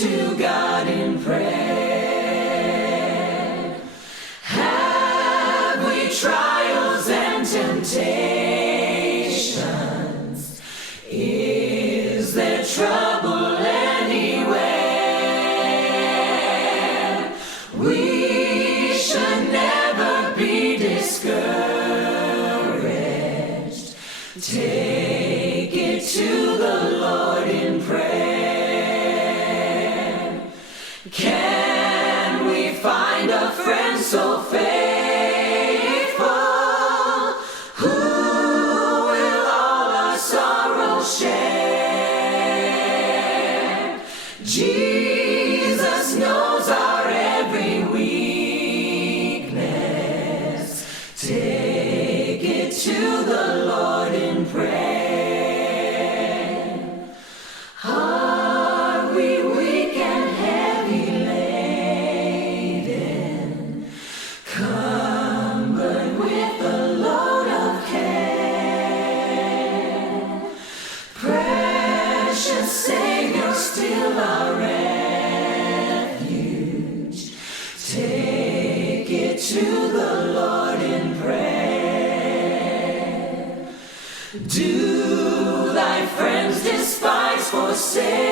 to God in prayer. Have we trials and temptations? Is there trouble anywhere? We should never be discouraged. Take it to the Lord in prayer. Can we find a friend so faithful, who will all our sorrows share? Jesus knows our every weakness. Take it to the Lord in prayer. Are we weak and heavy laden, cumbered with a load of care? Precious Savior, still our refuge. Take it to the Lord in prayer. Do thy friends despise, forsake?